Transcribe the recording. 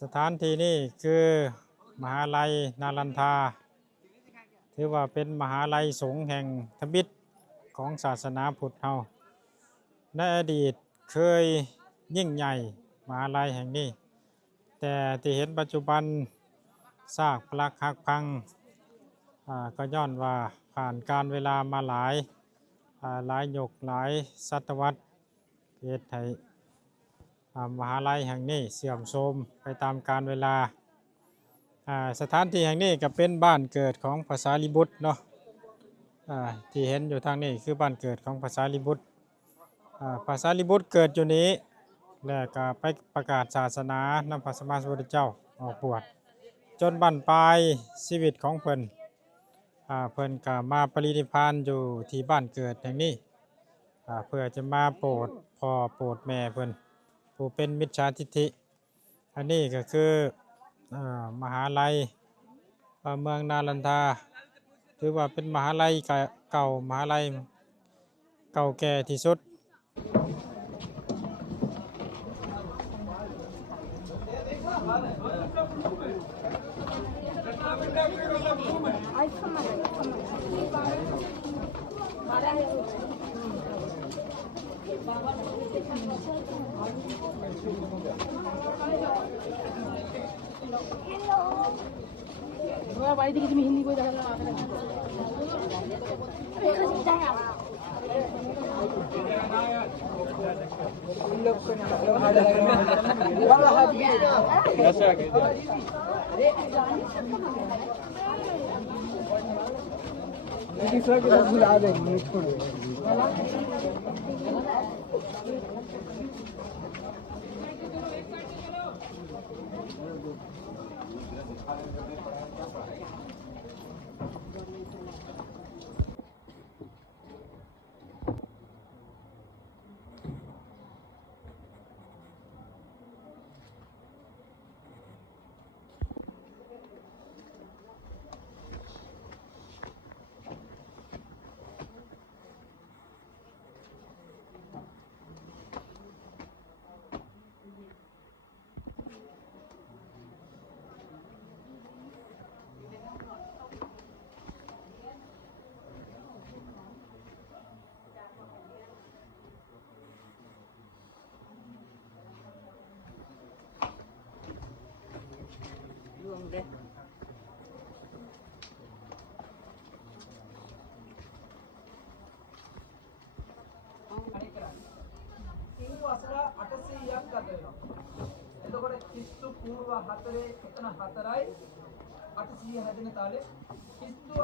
สถานที่นี้คือมหาลัยนารันทาถือว่าเป็นมหาลัยสงฆ์แห่งทมิตรของศาสนาพุทธเฮาในอดีตเคยยิ่งใหญ่มหาลัยแห่งนี้แต่ที่เห็นปัจจุบันซากปรักหักพังก็ย้อนว่าผ่านการเวลามาหลายยุคหลายศตวรรษเฮ็ดให้มหาลัยแห่งนี้เสื่อมโทรมไปตามกาลเวลาสถานที่แห่งนี้ก็เป็นบ้านเกิดของพระสารีบุตรเนาะที่เห็นอยู่ทางนี้คือบ้านเกิดของพระสารีบุตรพระสารีบุตรเกิดอยู่นี้แล้วก็ไปประกาศศาสนานำพระสัมมาสัมพุทธเจ้าออกบวชจนบั้นปลายชีวิตของเพิ่นก็มาปรินิพพานอยู่ที่บ้านเกิดแห่งนี้เพื่อจะมาโปรดพ่อโปรดแม่เพิ่นผู้เป็นมิจฉาทิฏฐิอันนี้ก็คือมหาลัยเมืองนารันทาถือว่าเป็นมหาลัยเก่ามหาลัยเก่าแก่ที่สุดবাড়ি থেকে তুমি হিন্দি বই দেখালে එතකොට කිස්තු පූර්ව 4 එතන 4යි 800 හැදෙන තාලේ කිස්තු